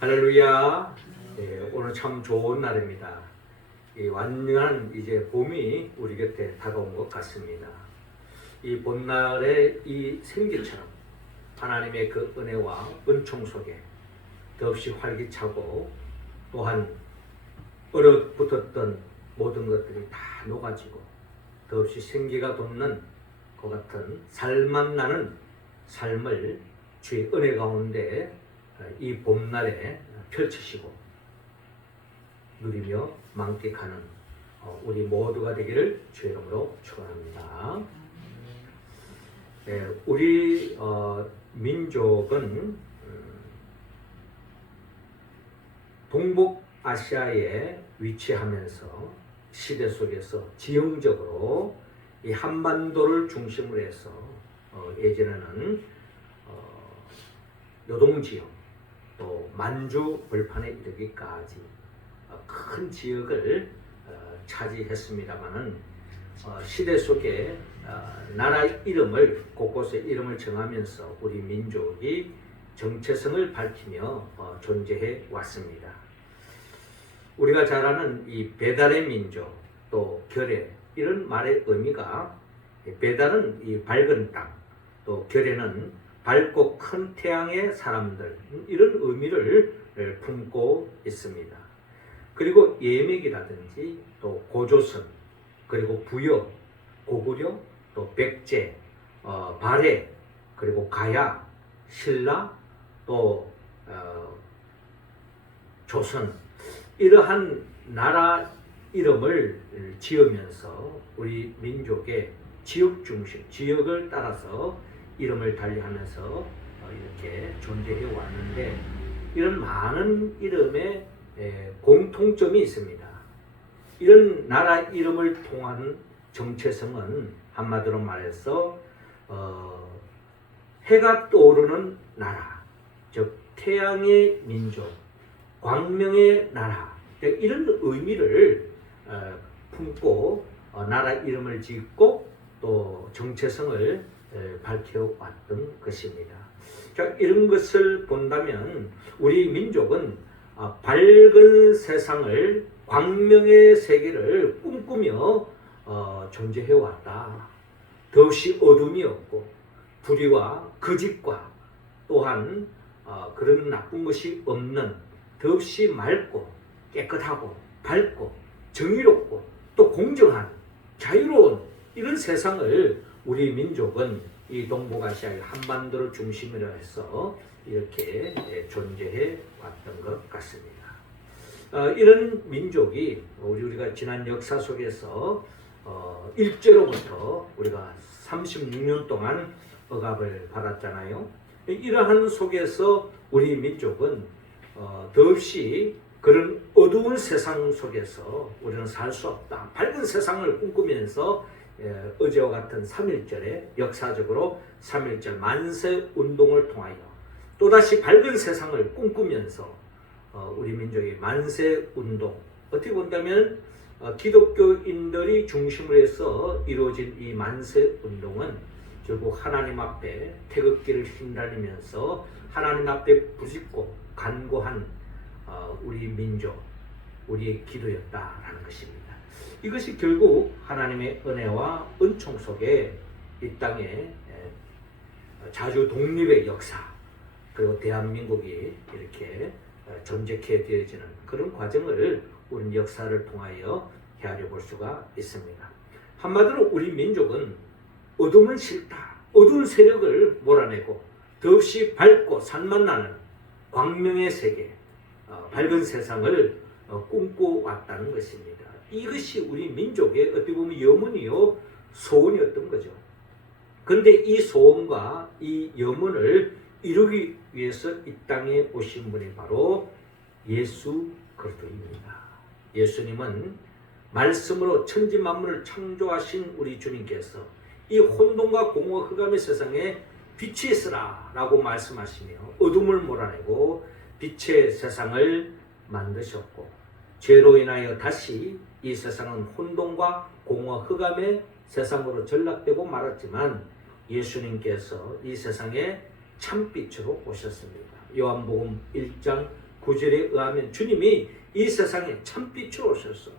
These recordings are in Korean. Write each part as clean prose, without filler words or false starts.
할렐루야. 오늘 참 좋은 날입니다. 이 완전한 이제 봄이 우리 곁에 다가온 것 같습니다. 이 봄날의 이 생기처럼 하나님의 그 은혜와 은총 속에 더없이 활기차고 또한 얼어붙었던 모든 것들이 다 녹아지고 더없이 생기가 돋는 것 같은 살맛 나는 삶을 주의 은혜 가운데 이 봄날에 펼치시고 누리며 만끽하는 우리 모두가 되기를 주의 이름으로 축원합니다. 우리 민족은 동북아시아에 위치하면서 시대 속에서 지형적으로 이 한반도를 중심으로 해서 예전에는 요동지역 또 만주 벌판에 이르기까지 큰 지역을 차지했습니다마는 시대 속에 나라 이름을 곳곳에 이름을 정하면서 우리 민족이 정체성을 밝히며 존재해 왔습니다. 우리가 잘 아는 이 배달의 민족 또 결의 이런 말의 의미가 배달은 이 밝은 땅 또 결의는 밝고 큰 태양의 사람들 이런 의미를 품고 있습니다. 그리고 예맥이라든지 또 고조선 그리고 부여, 고구려 또 백제, 발해 그리고 가야, 신라 또 조선 이러한 나라 이름을 지으면서 우리 민족의 지역 중심, 지역을 따라서 이름을 달리하면서 이렇게 존재해 왔는데 이런 많은 이름에 공통점이 있습니다. 이런 나라 이름을 통한 정체성은 한마디로 말해서 해가 떠오르는 나라, 즉 태양의 민족, 광명의 나라 이런 의미를 품고 나라 이름을 짓고 또 정체성을 밝혀왔던 것입니다. 자, 이런 것을 본다면 우리 민족은 밝은 세상을 광명의 세계를 꿈꾸며 존재해왔다. 더없이 어둠이 없고 불의와 거짓과 또한 그런 나쁜 것이 없는 더없이 맑고 깨끗하고 밝고 정의롭고 또 공정한 자유로운 이런 세상을 우리 민족은 이 동북아시아의 한반도를 중심으로 해서 이렇게 존재해 왔던 것 같습니다. 이런 민족이 우리가 지난 역사 속에서 일제로부터 우리가 36년 동안 억압을 받았잖아요. 이러한 속에서 우리 민족은 더없이 그런 어두운 세상 속에서 우리는 살 수 없다. 밝은 세상을 꿈꾸면서 어제와 같은 3.1절에 역사적으로 3.1절 만세 운동을 통하여 또다시 밝은 세상을 꿈꾸면서 우리 민족의 만세 운동 어떻게 본다면 기독교인들이 중심으로 해서 이루어진 이 만세 운동은 결국 하나님 앞에 태극기를 휘날리면서 하나님 앞에 부짓고 간구한 우리 민족 우리의 기도였다라는 것입니다. 이것이 결국 하나님의 은혜와 은총 속에 이 땅에 자주 독립의 역사 그리고 대한민국이 이렇게 존재케 되어지는 그런 과정을 우리 역사를 통하여 헤아려 볼 수가 있습니다. 한마디로 우리 민족은 어둠은 싫다. 어두운 세력을 몰아내고 더없이 밝고 산만 나는 광명의 세계 밝은 세상을 꿈꿔왔다는 것입니다. 이것이 우리 민족의 어떻게 보면 염원이요 소원이었던 거죠. 그런데 이 소원과 이 염원을 이루기 위해서 이 땅에 오신 분이 바로 예수 그리스도입니다. 예수님은 말씀으로 천지 만물을 창조하신 우리 주님께서 이 혼돈과 공허 흑암의 세상에 빛이 있으라 라고 말씀하시며 어둠을 몰아내고 빛의 세상을 만드셨고 죄로 인하여 다시 이 세상은 혼돈과 공허 흑암의 세상으로 전락되고 말았지만 예수님께서 이 세상에 참빛으로 오셨습니다. 요한복음 1장 29절에 의하면 주님이 이 세상에 참빛으로 오셔서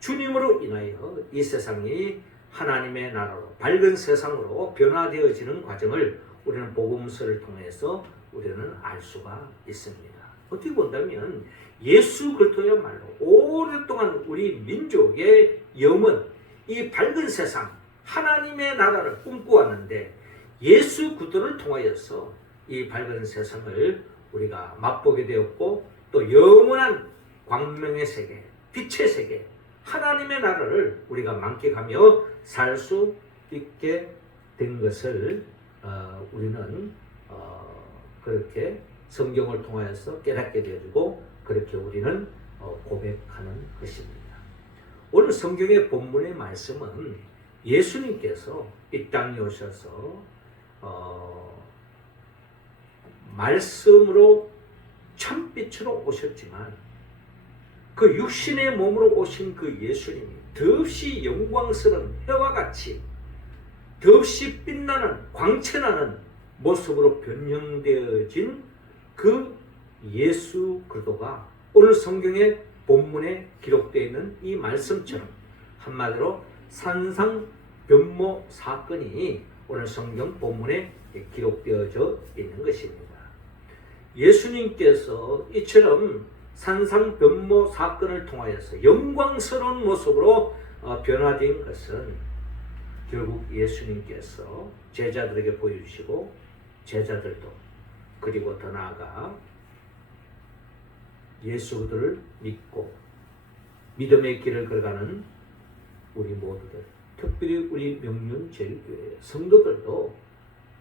주님으로 인하여 이 세상이 하나님의 나라로 밝은 세상으로 변화되어지는 과정을 우리는 복음서를 통해서 우리는 알 수가 있습니다. 어떻게 본다면 예수 그리스도야말로 오랫동안 우리 민족의 염원, 이 밝은 세상 하나님의 나라를 꿈꿔왔는데 예수 그리스도를 통하여서 이 밝은 세상을 우리가 맛보게 되었고 또 영원한 광명의 세계, 빛의 세계, 하나님의 나라를 우리가 만끽하며 살 수 있게 된 것을 우리는 그렇게 성경을 통하여서 깨닫게 되어지고 그렇게 우리는 고백하는 것입니다. 오늘 성경의 본문의 말씀은 예수님께서 이 땅에 오셔서 말씀으로 참빛으로 오셨지만 그 육신의 몸으로 오신 그 예수님이 더없이 영광스러운 해와 같이 더없이 빛나는 광채나는 모습으로 변형되어진 그 예수 그리스도가 오늘 성경의 본문에 기록되어 있는 이 말씀처럼 한마디로 산상변모 사건이 오늘 성경 본문에 기록되어져 있는 것입니다. 예수님께서 이처럼 산상변모 사건을 통하여서 영광스러운 모습으로 변화된 것은 결국 예수님께서 제자들에게 보여주시고 제자들도 그리고 더 나아가 예수 그리스도를 믿고 믿음의 길을 걸어가는 우리 모두들, 특별히 우리 명륜제일교회 성도들도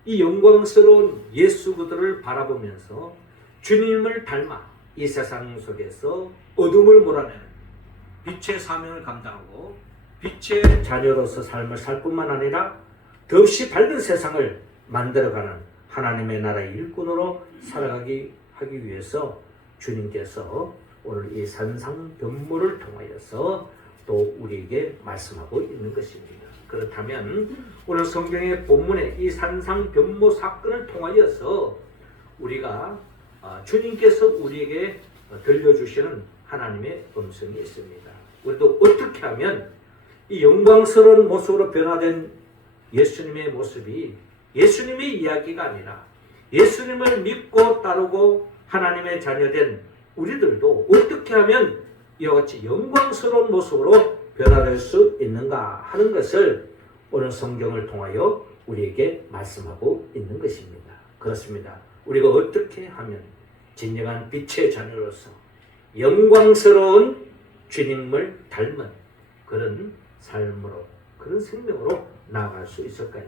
이 영광스러운 예수 그리스도를 바라보면서 주님을 닮아 이 세상 속에서 어둠을 몰아내는 빛의 사명을 감당하고 빛의 자녀로서 삶을 살 뿐만 아니라 더없이 밝은 세상을 만들어가는 하나님의 나라의 일꾼으로 살아가기 하기 위해서 주님께서 오늘 이 산상변모를 통하여서 또 우리에게 말씀하고 있는 것입니다. 그렇다면 오늘 성경의 본문에 이 산상변모 사건을 통하여서 우리가 주님께서 우리에게 들려주시는 하나님의 음성이 있습니다. 우리도 어떻게 하면 이 영광스러운 모습으로 변화된 예수님의 모습이 예수님의 이야기가 아니라 예수님을 믿고 따르고 하나님의 자녀된 우리들도 어떻게 하면 이와 같이 영광스러운 모습으로 변화될 수 있는가 하는 것을 오늘 성경을 통하여 우리에게 말씀하고 있는 것입니다. 그렇습니다. 우리가 어떻게 하면 진정한 빛의 자녀로서 영광스러운 주님을 닮은 그런 삶으로, 그런 생명으로 나아갈 수 있을까요?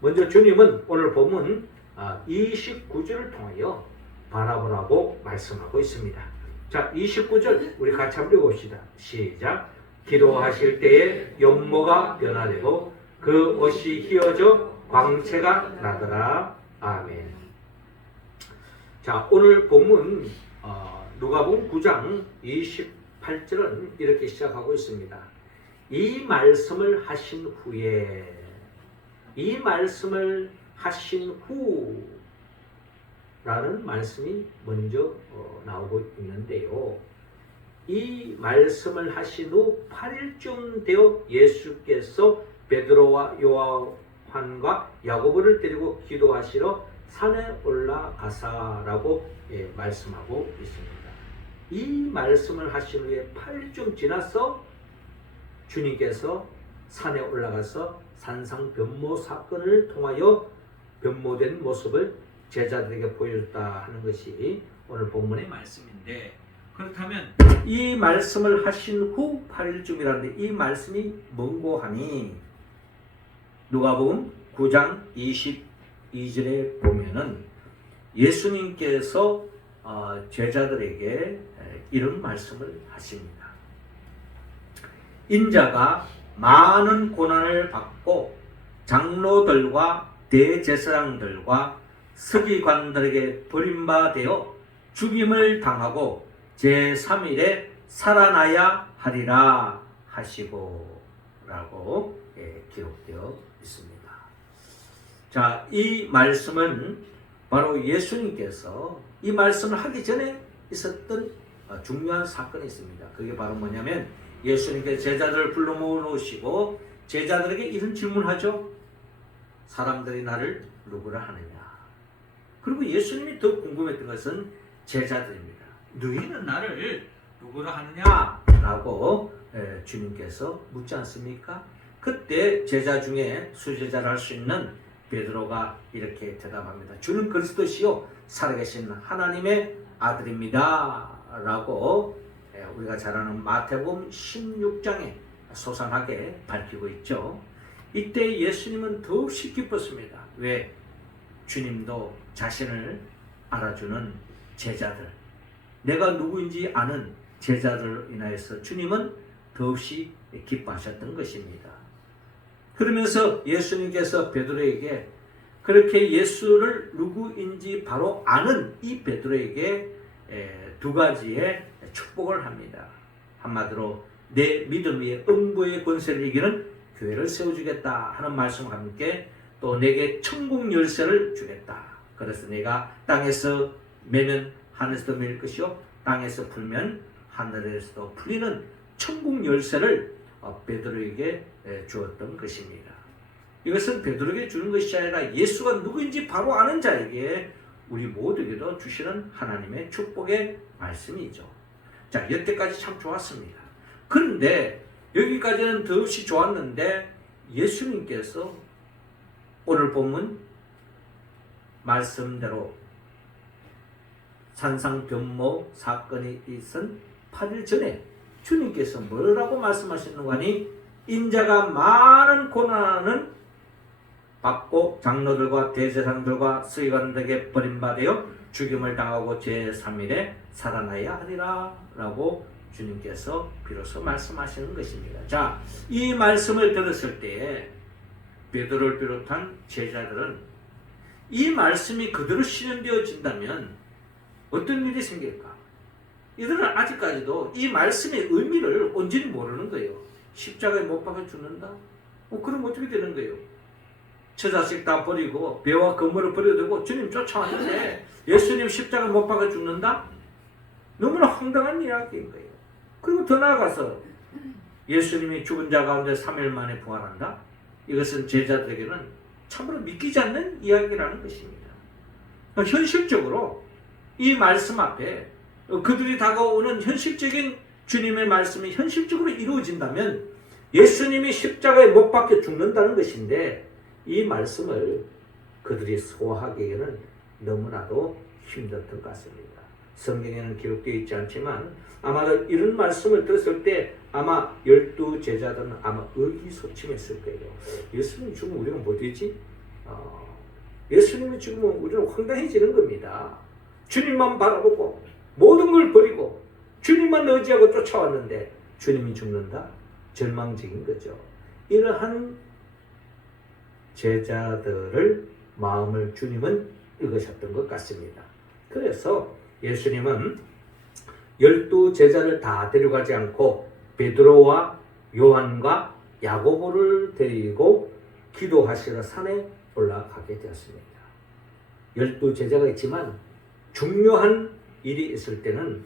먼저 주님은 오늘 본문 29절을 통하여 바라보라고 말씀하고 있습니다. 자, 29절 우리 같이 한번 읽어봅시다. 시작. 기도하실 때에 용모가 변화되고 그 옷이 휘어져 광채가 나더라. 아멘. 자, 오늘 본문 누가복음 9장 28절은 이렇게 시작하고 있습니다. 이 말씀을 하신 후에, 이 말씀을 하신 후라는 말씀이 먼저 나오고 있는데요. 이 말씀을 하신 후 8일쯤 되어 예수께서 베드로와 요한과 야고보를 데리고 기도하시러 산에 올라가사라고 말씀하고 있습니다. 이 말씀을 하신 후에 8일쯤 지나서 주님께서 산에 올라가서 산상변모 사건을 통하여 변모된 모습을 제자들에게 보여줬다 하는 것이 오늘 본문의 말씀인데, 그렇다면 이 말씀을 하신 후 8일쯤이라는데 이 말씀이 뭔고 하니 누가복음 9장 22절에 보면은 예수님께서 제자들에게 이런 말씀을 하십니다. 인자가 많은 고난을 받고 장로들과 대제사장들과 서기관들에게 버림받아 죽임을 당하고 제3일에 살아나야 하리라 하시고 라고 기록되어 있습니다. 자, 이 말씀은 바로 예수님께서 이 말씀을 하기 전에 있었던 중요한 사건이 있습니다. 그게 바로 뭐냐면 예수님께서 제자들을 불러 모으시고 제자들에게 이런 질문하죠. 사람들이 나를 누구라 하느냐. 그리고 예수님이 더 궁금했던 것은 제자들입니다. 너희는 나를 누구라 하느냐? 라고 주님께서 묻지 않습니까? 그때 제자 중에 수제자를 할 수 있는 베드로가 이렇게 대답합니다. 주는 그리스도시요 살아계신 하나님의 아들입니다. 라고 우리가 잘 아는 마태복음 16장에 소상하게 밝히고 있죠. 이때 예수님은 더없이 기뻤습니다. 왜? 주님도 자신을 알아주는 제자들, 내가 누구인지 아는 제자들로 인하여서 주님은 더없이 기뻐하셨던 것입니다. 그러면서 예수님께서 베드로에게 그렇게 예수를 누구인지 바로 아는 이 베드로에게 두 가지의 축복을 합니다. 한마디로 내 믿음 위에 음부의 권세를 이기는 교회를 세워주겠다 하는 말씀과 함께 또 내게 천국 열쇠를 주겠다. 그래서 내가 땅에서 매면 하늘에서도 매일 것이요 땅에서 풀면 하늘에서도 풀리는 천국 열쇠를 베드로에게 주었던 것입니다. 이것은 베드로에게 주는 것이 아니라 예수가 누구인지 바로 아는 자에게 우리 모두에게도 주시는 하나님의 축복의 말씀이죠. 자, 여태까지 참 좋았습니다. 그런데 여기까지는 더없이 좋았는데 예수님께서 오늘 본문 말씀대로 산상변모 사건이 있은 8일 전에 주님께서 뭐라고 말씀하시는가 하니 인자가 많은 고난을 받고 장로들과 대제사장들과 서기관들에게 버림받아 죽임을 당하고 제3일에 살아나야 하리라 라고 주님께서 비로소 말씀하시는 것입니다. 자, 이 말씀을 들었을 때 베드로를 비롯한 제자들은 이 말씀이 그대로 실현되어진다면 어떤 일이 생길까? 이들은 아직까지도 이 말씀의 의미를 온전히 모르는 거예요. 십자가에 못 박아 죽는다? 그럼 어떻게 되는 거예요? 처자식 다 버리고 배와 건물을 버려도 되고 주님 쫓아왔는데 예수님 십자가에 못 박아 죽는다? 너무나 황당한 이야기인 거예요. 그리고 더 나아가서 예수님이 죽은 자 가운데 3일 만에 부활한다? 이것은 제자들에게는 참으로 믿기지 않는 이야기라는 것입니다. 현실적으로 이 말씀 앞에 그들이 다가오는 현실적인 주님의 말씀이 현실적으로 이루어진다면 예수님이 십자가에 못 박혀 죽는다는 것인데 이 말씀을 그들이 소화하기에는 너무나도 힘들었던 것 같습니다. 성경에는 기록되어 있지 않지만 아마도 이런 말씀을 들었을 때 아마 12 제자들은 아마 의기소침했을 거예요. 예수님 죽으면 우리가 뭐 되지? 예수님이 죽으면 우리는 황당해지는 겁니다. 주님만 바라보고 모든 걸 버리고 주님만 의지하고 쫓아왔는데 주님이 죽는다? 절망적인 거죠. 이러한 제자들을 마음을 주님은 읽으셨던 것 같습니다. 그래서 예수님은 12 제자를 다 데려가지 않고 베드로와 요한과 야고보를 데리고 기도하시러 산에 올라가게 되었습니다. 12 제자가 있지만 중요한 일이 있을 때는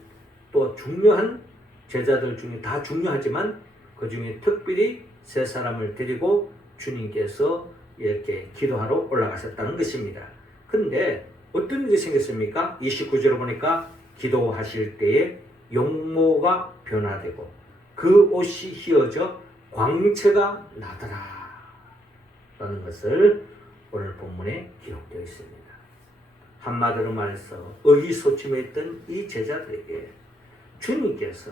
또 중요한 제자들 중에 다 중요하지만 그 중에 특별히 세 사람을 데리고 주님께서 이렇게 기도하러 올라가셨다는 것입니다. 그런데 어떤 일이 생겼습니까? 29절을 보니까 기도하실 때에 용모가 변화되고 그 옷이 휘어져 광채가 나더라 라는 것을 오늘 본문에 기록되어 있습니다. 한마디로 말해서 의기소침했던 이 제자들에게 주님께서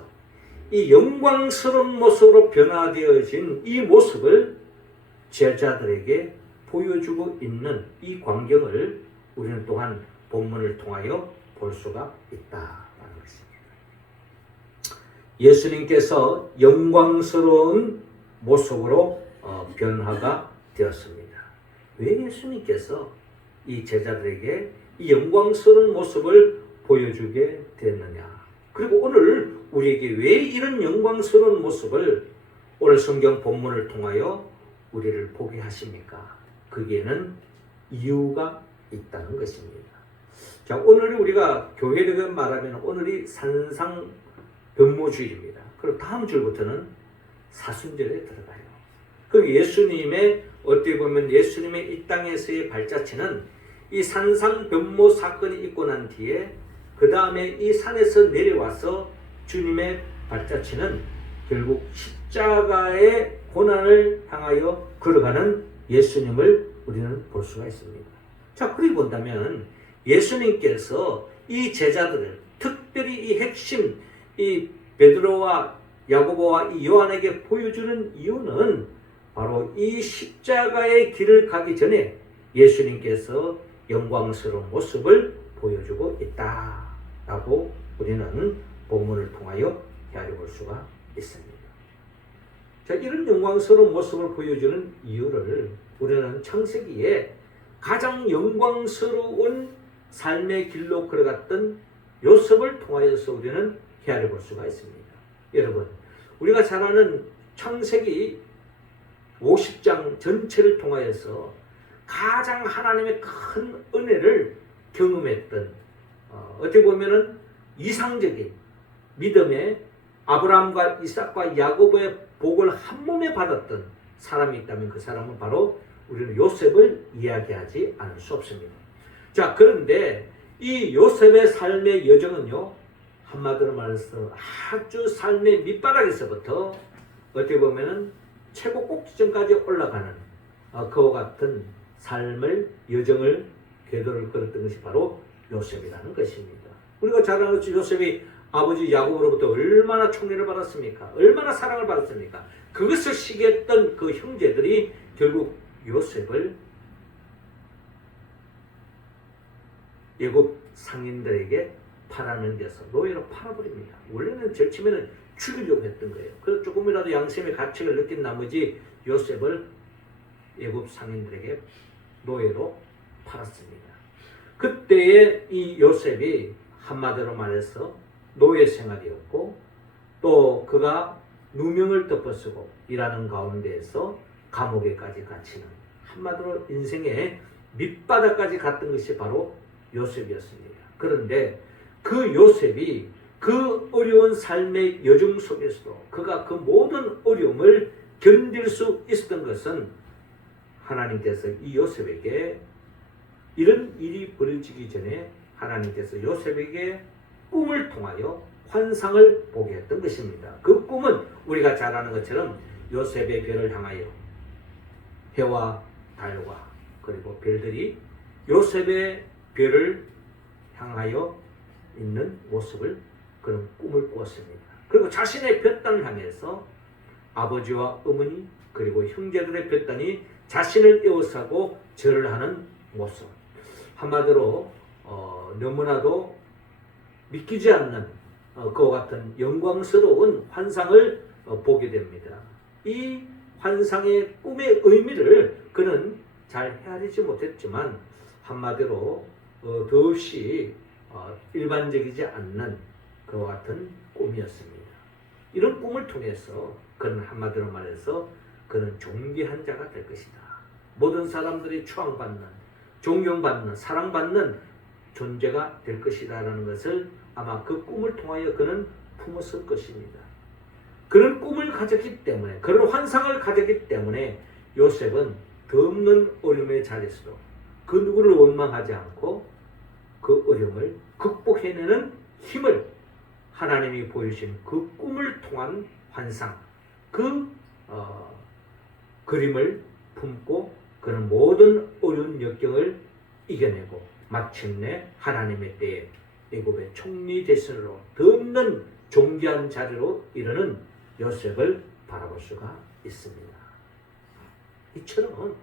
이 영광스러운 모습으로 변화되어진 이 모습을 제자들에게 보여주고 있는 이 광경을 우리는 또한 본문을 통하여 볼 수가 있다라는 것입니다. 예수님께서 영광스러운 모습으로 변화가 되었습니다. 왜 예수님께서 이 제자들에게 이 영광스러운 모습을 보여주게 됐느냐? 그리고 오늘 우리에게 왜 이런 영광스러운 모습을 오늘 성경 본문을 통하여 우리를 보게 하십니까? 거기에는 이유가 있다는 것입니다. 자, 오늘이 우리가 교회를 말하면 오늘이 산상변모주일입니다. 그리고 다음 주부터는 사순절에 들어가요. 그 예수님의 어떻게 보면 예수님의 이 땅에서의 발자취는 이 산상변모 사건이 있고 난 뒤에 그 다음에 이 산에서 내려와서 주님의 발자취는 결국 십자가의 고난을 향하여 걸어가는 예수님을 우리는 볼 수가 있습니다. 자, 그리 본다면 예수님께서 이 제자들을 특별히 이 핵심 이 베드로와 야고보와 이 요한에게 보여주는 이유는 바로 이 십자가의 길을 가기 전에 예수님께서 영광스러운 모습을 보여주고 있다라고 우리는 본문을 통하여 헤아려 볼 수가 있습니다. 자, 이런 영광스러운 모습을 보여주는 이유를 우리는 창세기에 가장 영광스러운 삶의 길로 걸어갔던 요셉을 통하여서 우리는 헤아려 볼 수가 있습니다. 여러분, 우리가 잘 아는 창세기 50장 전체를 통하여서 가장 하나님의 큰 은혜를 경험했던 어떻게 보면은 이상적인 믿음의 아브라함과 이삭과 야고보의 복을 한 몸에 받았던 사람이 있다면 그 사람은 바로 우리는 요셉을 이야기하지 않을 수 없습니다. 자, 그런데 이 요셉의 삶의 여정은요, 한마디로 말해서 아주 삶의 밑바닥에서부터 어떻게 보면은 최고 꼭지점까지 올라가는 그와 같은 삶을 여정을 궤도를 걸었던 것이 바로 요셉이라는 것입니다. 우리가 잘 아는 것처럼 요셉이 아버지 야곱으로부터 얼마나 총애를 받았습니까? 얼마나 사랑을 받았습니까? 그것을 시기했던 그 형제들이 결국 요셉을 애굽 상인들에게 팔아는 데서 노예로 팔아버립니다. 원래는 절치면은 죽이려고 했던 거예요. 그래서 조금이라도 양심의 가책을 느낀 나머지 요셉을 애굽 상인들에게 노예로 팔았습니다. 그때의 이 요셉이 한마디로 말해서 노예 생활이었고, 또 그가 누명을 덮어쓰고 일하는 가운데에서 감옥에까지 갇히는, 한마디로 인생의 밑바닥까지 갔던 것이 바로 요셉이었습니다. 그런데 그 요셉이 그 어려운 삶의 여정 속에서도 그가 그 모든 어려움을 견딜 수 있었던 것은 하나님께서 이 요셉에게 이런 일이 벌어지기 전에 하나님께서 요셉에게 꿈을 통하여 환상을 보게 했던 것입니다. 그 꿈은 우리가 잘 아는 것처럼 요셉의 별을 향하여 해와 달과 그리고 별들이 요셉의 별을 향하여 있는 모습을, 그런 꿈을 꾸었습니다. 그리고 자신의 볕단을 향해서 아버지와 어머니 그리고 형제들의 볕단이 자신을 에워싸고 절을 하는 모습, 한마디로 너무나도 믿기지 않는 그와 같은 영광스러운 환상을 보게 됩니다. 이 환상의 꿈의 의미를 그는 잘 헤아리지 못했지만 한마디로 더없이 일반적이지 않는 그와 같은 꿈이었습니다. 이런 꿈을 통해서 그는 한마디로 말해서 그는 존귀한 자가 될 것이다. 모든 사람들이 추앙받는, 존경받는, 사랑받는 존재가 될 것이다라는 것을 아마 그 꿈을 통하여 그는 품었을 것입니다. 그런 꿈을 가졌기 때문에, 그런 환상을 가졌기 때문에 요셉은 덧없는 어려움의 자리에서도 그 누구를 원망하지 않고 그 어려움을 극복해내는 힘을 하나님이 보여주신 그 꿈을 통한 환상, 그 그림을 품고 그는 모든 어려운 역경을 이겨내고 마침내 하나님의 때에 애굽의 총리 대신으로 덧없는 존귀한 자리로 이르는 요셉을 바라볼 수가 있습니다. 이처럼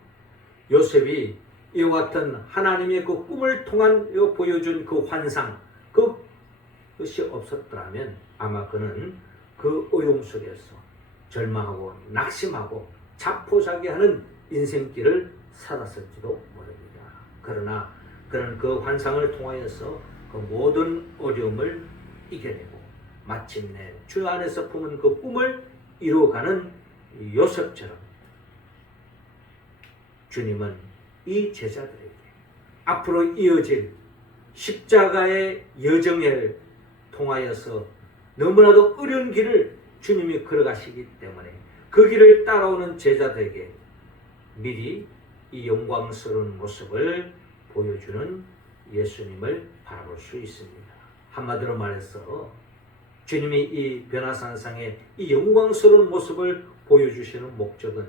요셉이 이와 같은 하나님의 그 꿈을 통한 보여준 그 환상, 그것이 없었더라면 아마 그는 그 어려움 속에서 절망하고 낙심하고 자포자기하는 인생길을 살았을지도 모릅니다. 그러나 그는 그 환상을 통하여서 그 모든 어려움을 이겨내고 마침내 주 안에서 품은 그 꿈을 이루어가는 요셉처럼 주님은 이 제자들에게 앞으로 이어질 십자가의 여정을 통하여서 너무나도 어려운 길을 주님이 걸어가시기 때문에 그 길을 따라오는 제자들에게 미리 이 영광스러운 모습을 보여주는 예수님을 바라볼 수 있습니다. 한마디로 말해서 주님이 이 변화산상의 이 영광스러운 모습을 보여주시는 목적은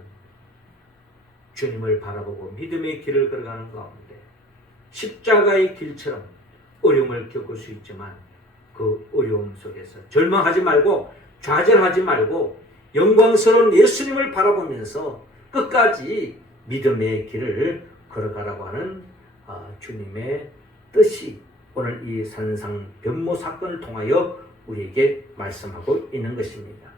주님을 바라보고 믿음의 길을 걸어가는 가운데 십자가의 길처럼 어려움을 겪을 수 있지만 그 어려움 속에서 절망하지 말고 좌절하지 말고 영광스러운 예수님을 바라보면서 끝까지 믿음의 길을 걸어가라고 하는 주님의 뜻이 오늘 이 산상 변모 사건을 통하여 우리에게 말씀하고 있는 것입니다.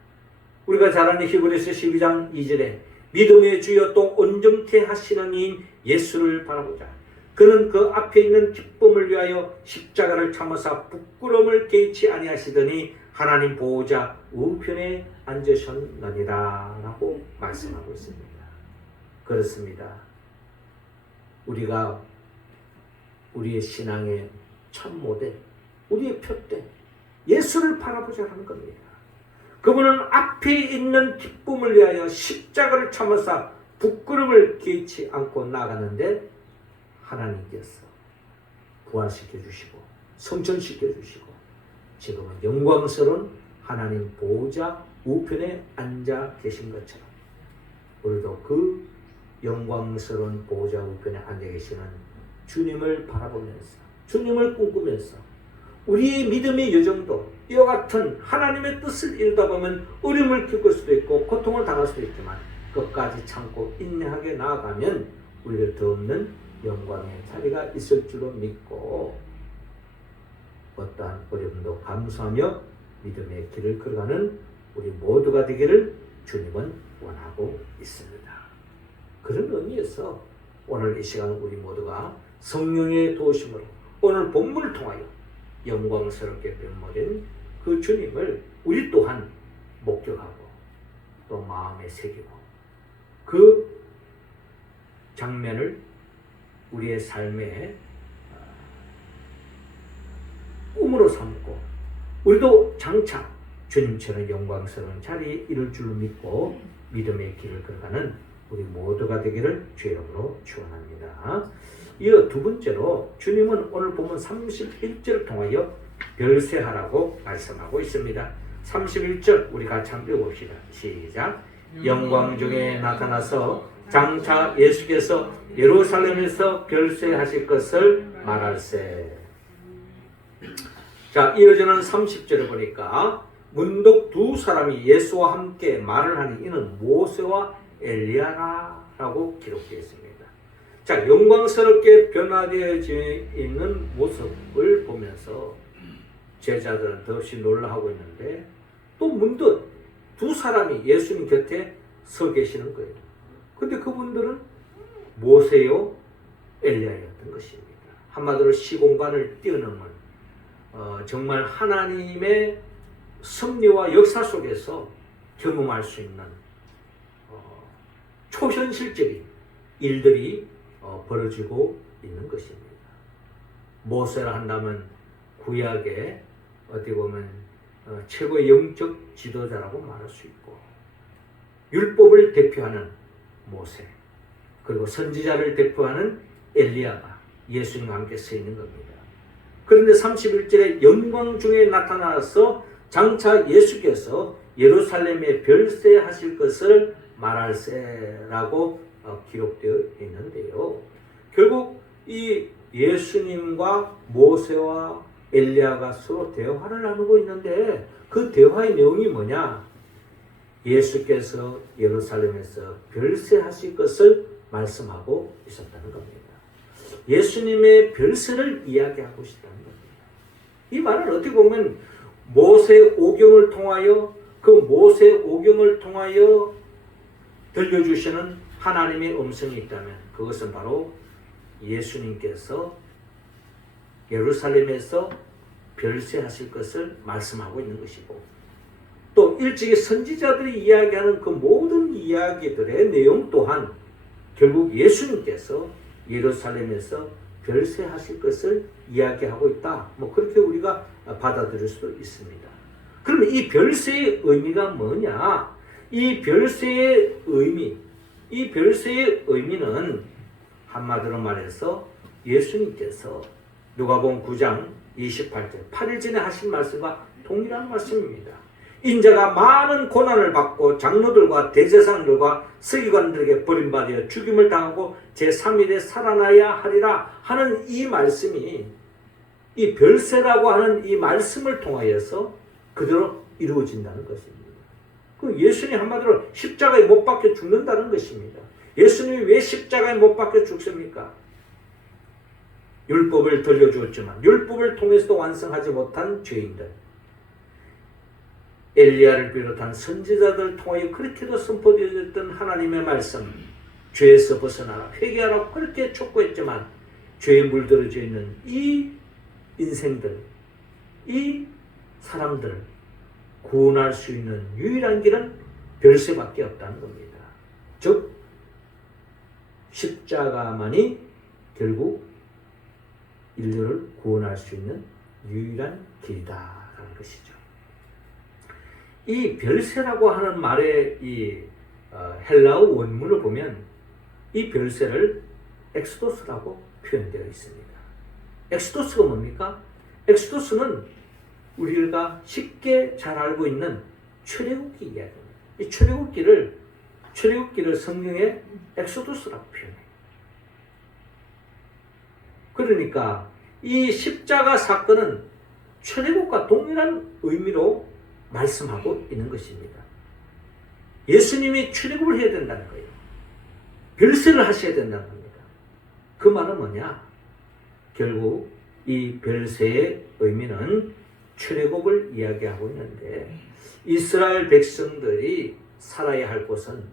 우리가 잘 아는 히브리서 12장 2절에 믿음의 주여 또 온전케 하시는 이인 예수를 바라보자. 그는 그 앞에 있는 기쁨을 위하여 십자가를 참으사 부끄러움을 개의치 아니하시더니 하나님 보호자 우편에 앉으셨느니라 라고 말씀하고 있습니다. 그렇습니다. 우리가 우리의 신앙의 첫 모델, 우리의 표대 예수를 바라보자는 겁니다. 그분은 앞에 있는 기쁨을 위하여 십자가를 참으사 부끄러움을 개의치 않고 나가는데 하나님께서 부활시켜 주시고 성천시켜 주시고 지금은 영광스러운 하나님 보호자 우편에 앉아 계신 것처럼 우리도 그 영광스러운 보호자 우편에 앉아 계시는 주님을 바라보면서 주님을 꿈꾸면서 우리의 믿음의 여정도 이와 같은 하나님의 뜻을 이루다 보면 어려움을 겪을 수도 있고 고통을 당할 수도 있지만 끝까지 참고 인내하게 나아가면 우리를 더 없는 영광의 자리가 있을 줄로 믿고 어떠한 어려움도 감수하며 믿음의 길을 걸어가는 우리 모두가 되기를 주님은 원하고 있습니다. 그런 의미에서 오늘 이 시간 우리 모두가 성령의 도우심으로 오늘 본문을 통하여 영광스럽게 변모된 그 주님을 우리 또한 목격하고 또 마음에 새기고 그 장면을 우리의 삶의 꿈으로 삼고 우리도 장차 주님처럼 영광스러운 자리에 이를 줄로 믿고 믿음의 길을 걸어가는 우리 모두가 되기를 주의 이름으로 축원합니다. 이어 두 번째로 주님은 오늘 보면 31절을 통하여 별세하라고 말씀하고 있습니다. 31절 우리 같이 한번 읽어봅시다. 시작. 영광 중에 나타나서 장차 예수께서 예루살렘에서 별세하실 것을 말할세. 자, 이어지는 30절을 보니까 문득 두 사람이 예수와 함께 말을 하니 이는 모세와 엘리야라고 기록되어 있습니다. 자, 영광스럽게 변화되어져 있는 모습을 보면서 제자들은 더없이 놀라하고 있는데 또 문득 두 사람이 예수님 곁에 서 계시는 거예요. 근데 그분들은 모세요 엘리야였던 것입니다. 한마디로 시공간을 뛰어넘은 정말 하나님의 섭리와 역사 속에서 경험할 수 있는 초현실적인 일들이 벌어지고 있는 것입니다. 모세라 한다면 구약의 어떻게 보면 최고의 영적 지도자라고 말할 수 있고 율법을 대표하는 모세 그리고 선지자를 대표하는 엘리야가 예수님과 함께 서 있는 겁니다. 그런데 31절에 영광 중에 나타나서 장차 예수께서 예루살렘에 별세하실 것을 말할세라고 기록되어 있는데요. 결국 이 예수님과 모세와 엘리야가 서로 대화를 나누고 있는데 그 대화의 내용이 뭐냐? 예수께서 예루살렘에서 별세하실 것을 말씀하고 있었다는 겁니다. 예수님의 별세를 이야기하고 있다는 겁니다. 이 말은 어떻게 보면 모세 오경을 통하여 그 모세 오경을 통하여 들려주시는 하나님의 음성이 있다면 그것은 바로 예수님께서 예루살렘에서 별세하실 것을 말씀하고 있는 것이고 또 일찍이 선지자들이 이야기하는 그 모든 이야기들의 내용 또한 결국 예수님께서 예루살렘에서 별세하실 것을 이야기하고 있다. 뭐 그렇게 우리가 받아들일 수도 있습니다. 그러면 이 별세의 의미가 뭐냐? 이 별세의 의미는 한마디로 말해서 예수님께서 누가복음 9장 28절 8일 전에 하신 말씀과 동일한 말씀입니다. 인자가 많은 고난을 받고 장로들과 대제사장들과 서기관들에게 버림받아 죽임을 당하고 제3일에 살아나야 하리라 하는 이 말씀이 이 별세라고 하는 이 말씀을 통하여서 그대로 이루어진다는 것입니다. 그 예수님 한마디로 십자가에 못 박혀 죽는다는 것입니다. 예수님이 왜 십자가에 못 박혀 죽습니까? 율법을 들려주었지만 율법을 통해서도 완성하지 못한 죄인들, 엘리야를 비롯한 선지자들 통해 그렇게도 선포되었던 하나님의 말씀, 죄에서 벗어나라, 회개하라 그렇게 촉구했지만 죄에 물들어져 있는 이 인생들, 이 사람들을 구원할 수 있는 유일한 길은 별세밖에 없다는 겁니다. 즉 십자가만이 결국 인류를 구원할 수 있는 유일한 길이다라는 것이죠. 이 별세라고 하는 말의 이 헬라어 원문을 보면 이 별세를 엑소도스라고 표현되어 있습니다. 엑소도스가 뭡니까? 엑소도스는 우리가 쉽게 잘 알고 있는 출애굽기 이야기입니다. 이 출애굽기를 성경에 엑소도스라고 표현해요. 그러니까 이 십자가 사건은 출애굽과 동일한 의미로 말씀하고 있는 것입니다. 예수님이 출애굽을 해야 된다는 거예요. 별세를 하셔야 된다는 겁니다. 그 말은 뭐냐? 결국 이 별세의 의미는 출애굽을 이야기하고 있는데 이스라엘 백성들이 살아야 할 곳은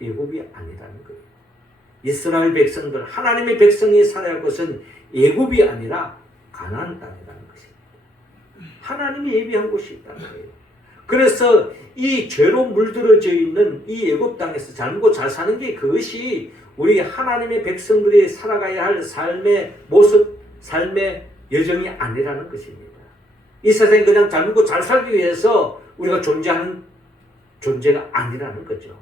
애굽이 아니라는 거예요. 이스라엘 백성들, 하나님의 백성이 살아야 할 곳은 애굽이 아니라 가나안 땅이라는 것입니다. 하나님이 예비한 곳이 있다는 거예요. 그래서 이 죄로 물들어져 있는 이 애굽 땅에서 잘못 잘 사는 게 그것이 우리 하나님의 백성들이 살아가야 할 삶의 모습, 삶의 여정이 아니라는 것입니다. 이 세상에 그냥 잘못 잘 살기 위해서 우리가 존재하는 존재가 아니라는 거죠.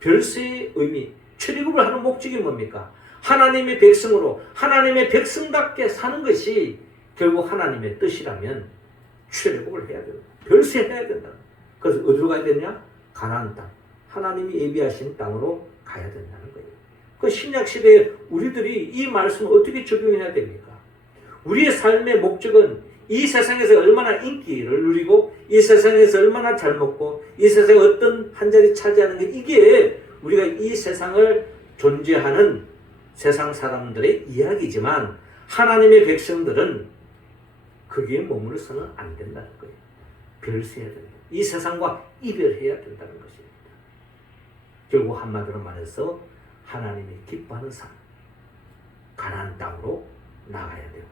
별세의 의미, 출애굽을 하는 목적이 뭡니까? 하나님의 백성으로 하나님의 백성답게 사는 것이 결국 하나님의 뜻이라면 출애굽을 해야 된다. 별세해야 된다. 그래서 어디로 가야 되냐? 가나안 땅. 하나님이 예비하신 땅으로 가야 된다는 거예요. 그 신약시대에 우리들이 이 말씀을 어떻게 적용해야 됩니까? 우리의 삶의 목적은 이 세상에서 얼마나 인기를 누리고 이 세상에서 얼마나 잘 먹고 이 세상에 어떤 한 자리 차지하는 게 이게 우리가 이 세상을 존재하는 세상 사람들의 이야기지만 하나님의 백성들은 거기에 머물러서는 안 된다는 거예요. 별세해야 된다. 이 세상과 이별해야 된다는 것입니다. 결국 한마디로 말해서 하나님이 기뻐하는 삶, 가나안 땅으로 나가야 되고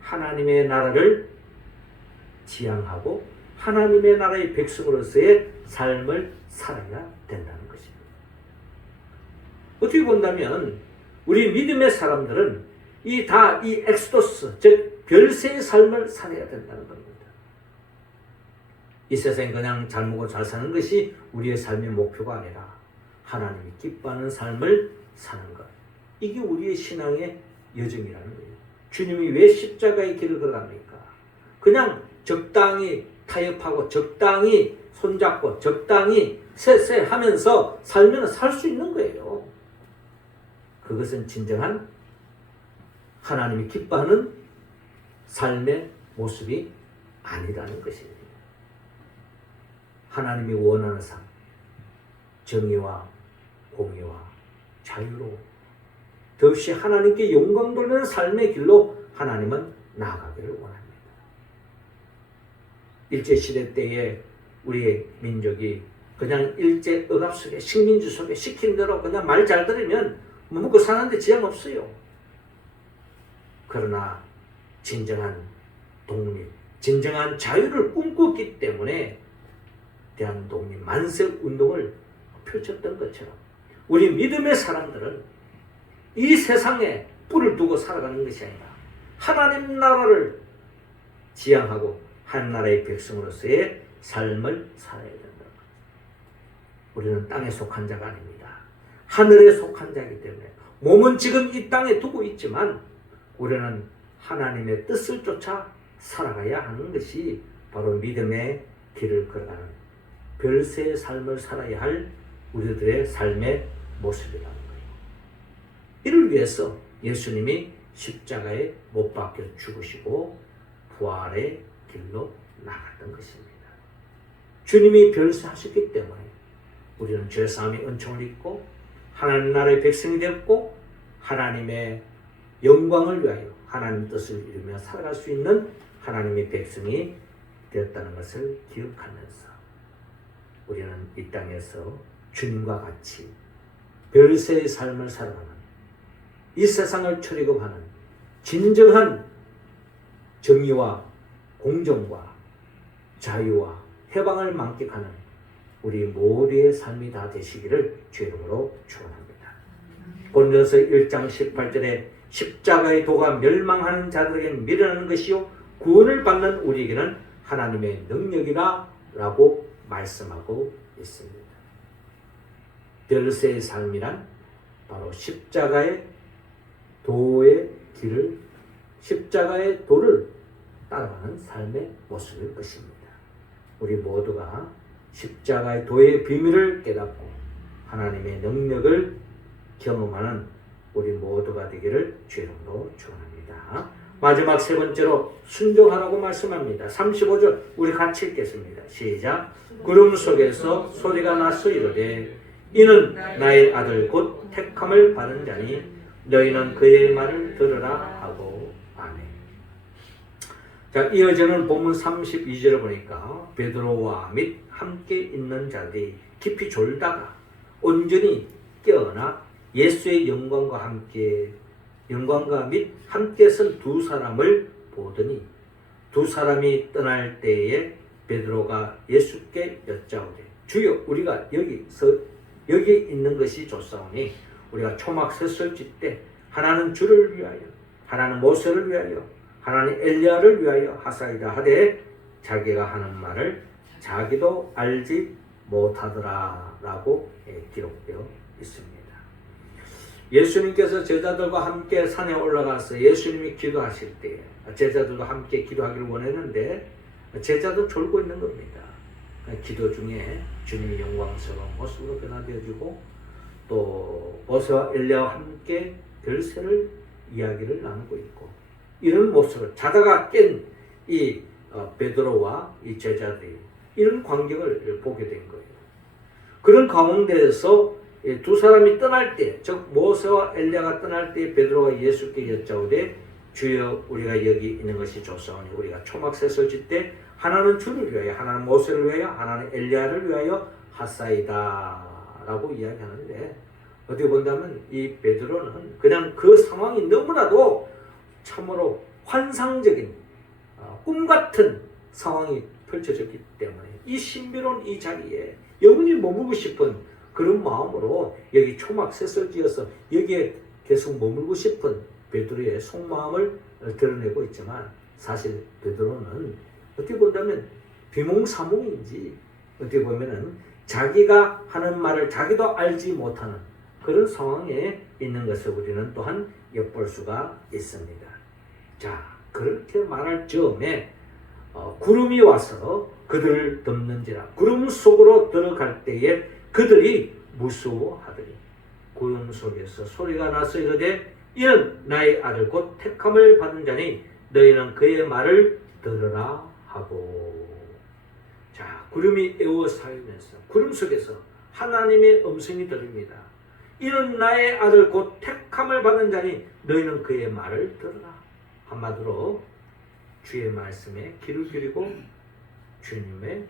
하나님의 나라를 지향하고 하나님의 나라의 백성으로서의 삶을 살아야 된다는 것입니다. 어떻게 본다면 우리 믿음의 사람들은 이 엑소도스, 즉 별세의 삶을 살아야 된다는 겁니다. 이 세상에 그냥 잘 먹고 잘 사는 것이 우리의 삶의 목표가 아니라 하나님이 기뻐하는 삶을 사는 것. 이게 우리의 신앙의 여정이라는 거예요. 주님이 왜 십자가의 길을 걸어갑니까? 그냥 적당히 타협하고 적당히 손잡고 적당히 쎄쎄하면서 살면 살 수 있는 거예요. 그것은 진정한 하나님이 기뻐하는 삶의 모습이 아니라는 것입니다. 하나님이 원하는 삶, 정의와 공의와 자유로 더없이 하나님께 영광 돌리는 삶의 길로 하나님은 나아가기를 원합니다. 일제시대 때에 우리의 민족이 그냥 일제 억압 속에 식민지 속에 시킨 대로 그냥 말 잘 들으면 먹고 사는데 지장 없어요. 그러나 진정한 독립, 진정한 자유를 꿈꿨기 때문에 대한독립 만세 운동을 펼쳤던 것처럼 우리 믿음의 사람들은 이 세상에 뿔을 두고 살아가는 것이 아니라 하나님 나라를 지향하고 한 나라의 백성으로서의 삶을 살아야 된다. 우리는 땅에 속한 자가 아닙니다. 하늘에 속한 자이기 때문에 몸은 지금 이 땅에 두고 있지만 우리는 하나님의 뜻을 쫓아 살아가야 하는 것이 바로 믿음의 길을 걸어가는 별세의 삶을 살아야 할 우리들의 삶의 모습이라는 거예요. 이를 위해서 예수님이 십자가에 못 박혀 죽으시고 부활의 길로 나갔던 것입니다. 주님이 별세하셨기 때문에 우리는 죄사함의 은총을 입고 하나님 나라의 백성이 되었고 하나님의 영광을 위하여 하나님 뜻을 이루며 살아갈 수 있는 하나님의 백성이 되었다는 것을 기억하면서 우리는 이 땅에서 주님과 같이 별세의 삶을 살아가는 이 세상을 출애굽하는 진정한 정의와 공정과 자유와 해방을 만끽하는 우리 모두의 삶이 다 되시기를 주의 이름으로 축원합니다. 고린도서 1장 18절에 십자가의 도가 멸망하는 자들에게 미련한 것이요 구원을 받는 우리에게는 하나님의 능력이라 라고 말씀하고 있습니다. 별세의 삶이란 바로 십자가의 도의 길을 십자가의 도를 따라가는 삶의 모습일 것입니다. 우리 모두가 십자가의 도의 비밀을 깨닫고 하나님의 능력을 경험하는 우리 모두가 되기를 주의 이름으로 축원합니다. 마지막 세 번째로 순종하라고 말씀합니다. 35절 우리 같이 읽겠습니다. 시작. 구름 속에서 소리가 나서 이르되 이는 나의 아들 곧 택함을 받은 자니 너희는 그의 말을 들으라 하고 아멘. 자, 이어지는 본문 32절을 보니까 베드로와 및 함께 있는 자들이 깊이 졸다가 온전히 깨어나 예수의 영광과 및 함께 선 두 사람을 보더니 두 사람이 떠날 때에 베드로가 예수께 여짜오되 주여 우리가 여기 있는 것이 좋사오니 우리가 초막 셋을 짓되 하나는 주를 위하여 하나는 모세를 위하여 하나는 엘리야를 위하여 하사이다 하되 자기가 하는 말을 자기도 알지 못하더라 라고 기록되어 있습니다. 예수님께서 제자들과 함께 산에 올라가서 예수님이 기도하실 때 제자들도 함께 기도하기를 원했는데 제자도 졸고 있는 겁니다. 기도 중에 주님이 영광스러운 모습으로 변화되어지고 또 모세와 엘리야와 함께 별세를 이야기를 나누고 있고 이런 모습을 자다가 깬 이 베드로와 이 제자들이 이런 광경을 보게 된 거예요. 그런 가운데에서 두 사람이 떠날 때, 즉 모세와 엘리야가 떠날 때 베드로가 예수께 여짜오되 주여 우리가 여기 있는 것이 좋사오니 우리가 초막셋을 짓되 하나는 주를 위하여 하나는 모세를 위하여 하나는 엘리야를 위하여 하사이다 라고 이야기하는데 어떻게 본다면 이 베드로는 그냥 그 상황이 너무나도 참으로 환상적인 꿈같은 상황이 펼쳐졌기 때문에 이 신비로운 이 자리에 영원히 머물고 싶은 그런 마음으로 여기 초막셋을 지어서 여기에 계속 머물고 싶은 베드로의 속마음을 드러내고 있지만 사실 베드로는 어떻게 본다면 비몽사몽인지 어떻게 보면은 자기가 하는 말을 자기도 알지 못하는 그런 상황에 있는 것을 우리는 또한 엿볼 수가 있습니다. 자, 그렇게 말할 즈음에 구름이 와서 그들을 덮는지라 구름 속으로 들어갈 때에 그들이 무서워하더니 구름 속에서 소리가 나서 이르되 이는 나의 아들 곧 택함을 받은 자니 너희는 그의 말을 들으라 하고. 자, 구름이 에워싸이면서 구름 속에서 하나님의 음성이 들립니다. 이는 나의 아들 곧 택함을 받은 자니 너희는 그의 말을 들으라. 한마디로 주의 말씀에 귀를 기울이고 주님의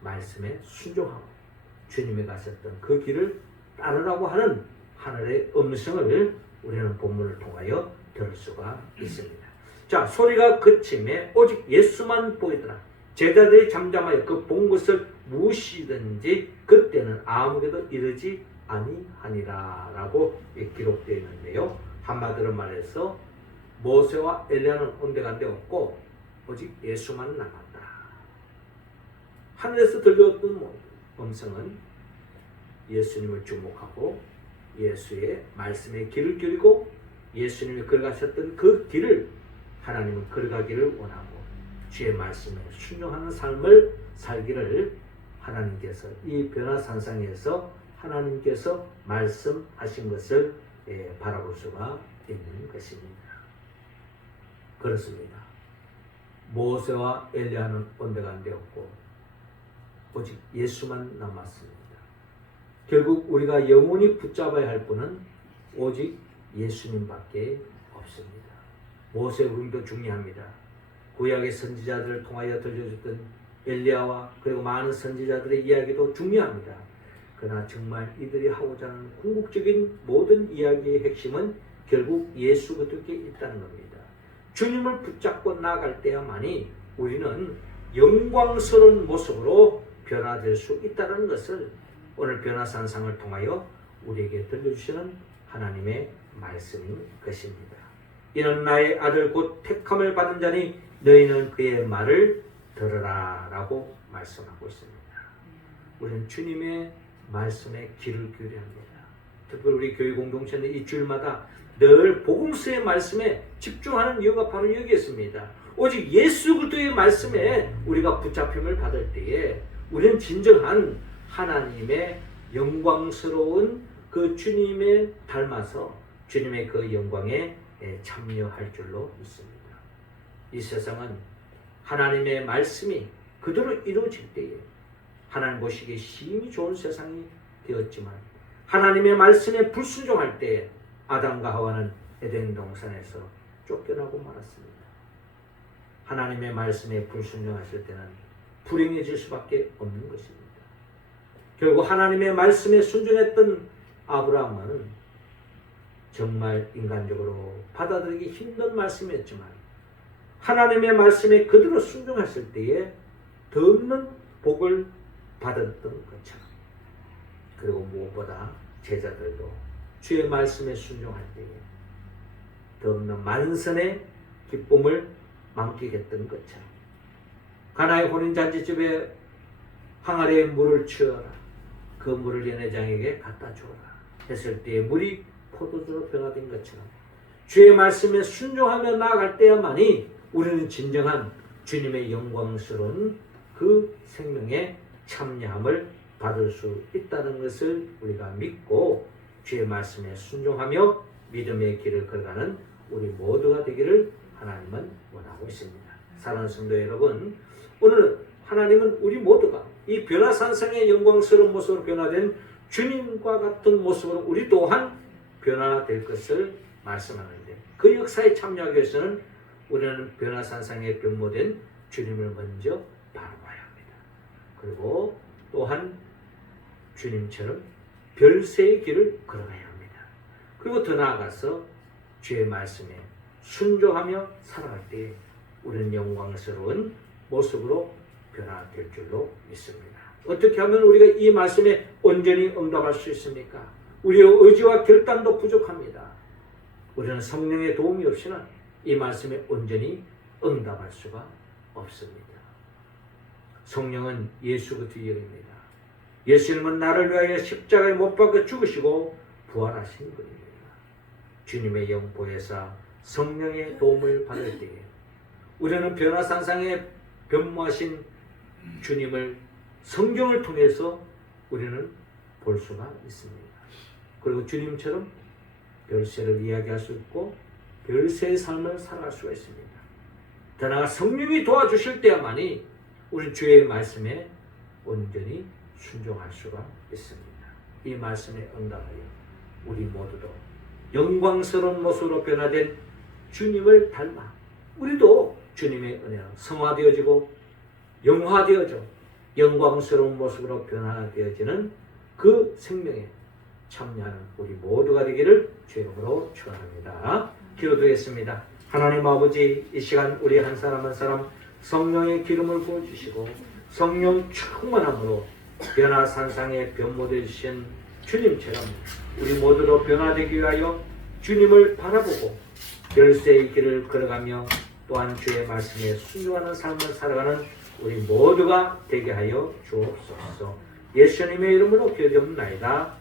말씀에 순종하고 주님이 가셨던 그 길을 따르라고 하는 하늘의 음성을 우리는 본문을 통하여 들을 수가 있습니다. 자, 소리가 그침에 오직 예수만 보이더라. 제자들이 잠잠하여 그 본 것을 무시든지 그때는 아무에도 이르지 아니하니라 라고 기록되어 있는데요. 한마디로 말해서 모세와 엘리야는 온데간데 없고 오직 예수만 남았다. 하늘에서 들려왔던 음성은 예수님을 주목하고 예수의 말씀에 귀를 기울이고 예수님이 걸어가셨던 그 길을 하나님은 걸어가기를 원하고 주의 말씀에 순종하는 삶을 살기를 하나님께서 이 변화산상에서 하나님께서 말씀하신 것을 바라볼 수가 있는 것입니다. 그렇습니다. 모세와 엘리야는 온데간데 없고 오직 예수만 남았습니다. 결국 우리가 영원히 붙잡아야 할 분은 오직 예수님밖에 없습니다. 모세의 부름도 중요합니다. 구약의 선지자들을 통하여 들려줬던 엘리야와 그리고 많은 선지자들의 이야기도 중요합니다. 그러나 정말 이들이 하고자 하는 궁극적인 모든 이야기의 핵심은 결국 예수 그리스도께 있다는 겁니다. 주님을 붙잡고 나아갈 때야만이 우리는 영광스러운 모습으로 변화될 수 있다는 것을 오늘 변화산상을 통하여 우리에게 들려주시는 하나님의 말씀인 것입니다. 이는 나의 아들 곧 택함을 받은 자니 너희는 그의 말을 들으라 라고 말씀하고 있습니다. 우리는 주님의 말씀에 귀를 기울여야 합니다. 특별히 우리 교회 공동체는 이 주일마다 늘 복음서의 말씀에 집중하는 이유가 바로 여기 있습니다. 오직 예수 그리스도의 말씀에 우리가 붙잡힘을 받을 때에 우리는 진정한 하나님의 영광스러운 그 주님에 닮아서 주님의 그 영광에 참여할 줄로 믿습니다. 이 세상은 하나님의 말씀이 그대로 이루어질 때에 하나님 보시기에 심히 좋은 세상이 되었지만 하나님의 말씀에 불순종할 때에 아담과 하와는 에덴 동산에서 쫓겨나고 말았습니다. 하나님의 말씀에 불순종하실 때는 불행해질 수밖에 없는 것입니다. 결국 하나님의 말씀에 순종했던 아브라함은 정말 인간적으로 받아들이기 힘든 말씀이었지만 하나님의 말씀에 그대로 순종했을 때에 더 없는 복을 받았던 것처럼 그리고 무엇보다 제자들도 주의 말씀에 순종할 때에 더 없는 만선의 기쁨을 만끽했던 것처럼 가나의 혼인잔치집에 항아리에 물을 채워라 그 물을 연회장에게 갖다 주어라 했을 때에 물이 포도주로 변화된 것처럼 주의 말씀에 순종하며 나아갈 때야만이 우리는 진정한 주님의 영광스러운 그 생명에 참여함을 받을 수 있다는 것을 우리가 믿고 주의 말씀에 순종하며 믿음의 길을 걸어가는 우리 모두가 되기를 하나님은 원하고 있습니다. 사랑하는 성도 여러분, 오늘 하나님은 우리 모두가 이 변화산상의 영광스러운 모습으로 변화된 주님과 같은 모습으로 우리 또한 변화될 것을 말씀하는데 그 역사에 참여하기 위해서는 우리는 변화산상에 변모된 주님을 먼저 바라봐야 합니다. 그리고 또한 주님처럼 별세의 길을 걸어가야 합니다. 그리고 더 나아가서 주의 말씀에 순종하며 살아갈 때 우리는 영광스러운 모습으로 변화될 줄로 믿습니다. 어떻게 하면 우리가 이 말씀에 온전히 응답할 수 있습니까? 우리의 의지와 결단도 부족합니다. 우리는 성령의 도움이 없이는 이 말씀에 온전히 응답할 수가 없습니다. 성령은 예수 그리스도의 영입니다. 예수님은 나를 위하여 십자가에 못 박혀 죽으시고 부활하신 분입니다. 주님의 영 보혜사 성령의 도움을 받을 때에 우리는 변화산상에 변모하신 주님을 성경을 통해서 우리는 볼 수가 있습니다. 그리고 주님처럼 별세를 이야기할 수 있고 별세의 삶을 살아갈 수가 있습니다. 더 나아가 성령이 도와주실 때야만이 우리 주의 말씀에 온전히 순종할 수가 있습니다. 이 말씀에 응답하여 우리 모두도 영광스러운 모습으로 변화된 주님을 닮아 우리도 주님의 은혜로 성화되어지고 영화되어져 영광스러운 모습으로 변화되어지는 그 생명에 참여하는 우리 모두가 되기를 주의 이름으로 축원합니다. 기도드리겠습니다. 하나님 아버지, 이 시간 우리 한 사람 한 사람 성령의 기름을 부어주시고 성령 충만함으로 변화산상에 변모되신 주님처럼 우리 모두도 변화되기 위하여 주님을 바라보고 결세의 길을 걸어가며 또한 주의 말씀에 순종하는 삶을 살아가는 우리 모두가 되게 하여 주옵소서. 예수님의 이름으로 기도드립나이다.